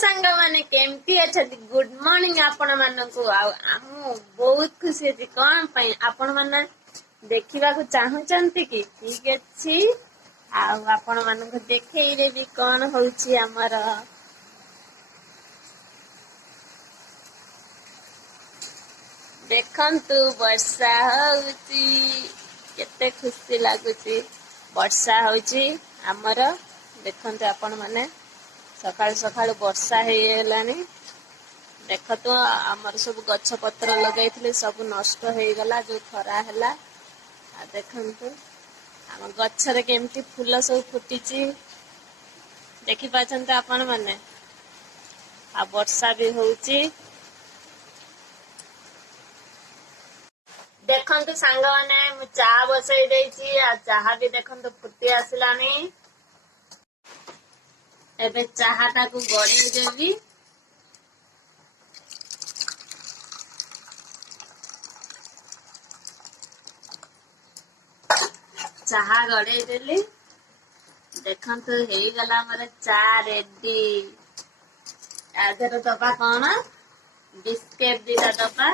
सांग माने केमती अच्छा गुड मॉर्निंग आपण मानकु आम बहुत खुशी अछि कोन पई आपण माने देखिबा को चाहुचंती कि ठीक अछि आपण मानक देखै रे कोन होउची हमर देखंतु वर्षा होउची केते खुशी लागुची वर्षा होउची हमर देखंतु आपण माने सकाळ सकाळ वर्षा हेयलानी देख तो आमर सब गछ पत्र लगाइथिले सब नष्ट हे गला जो खरा हैला आ देखंतु हम गछरे केमती फूल सब फुटीची देखि पाछंत आपण माने आ वर्षा भी होउची देखंतु सांग माने मु चाह बसई देइची आ चाह भी देखंतु फुटी आसलानी एबे चाहटा को गड़ी देवी चाह गड़े देली देखंतु हेई गला हमर चा रेडी आधर दबा कोन बिस्किट दिला दबा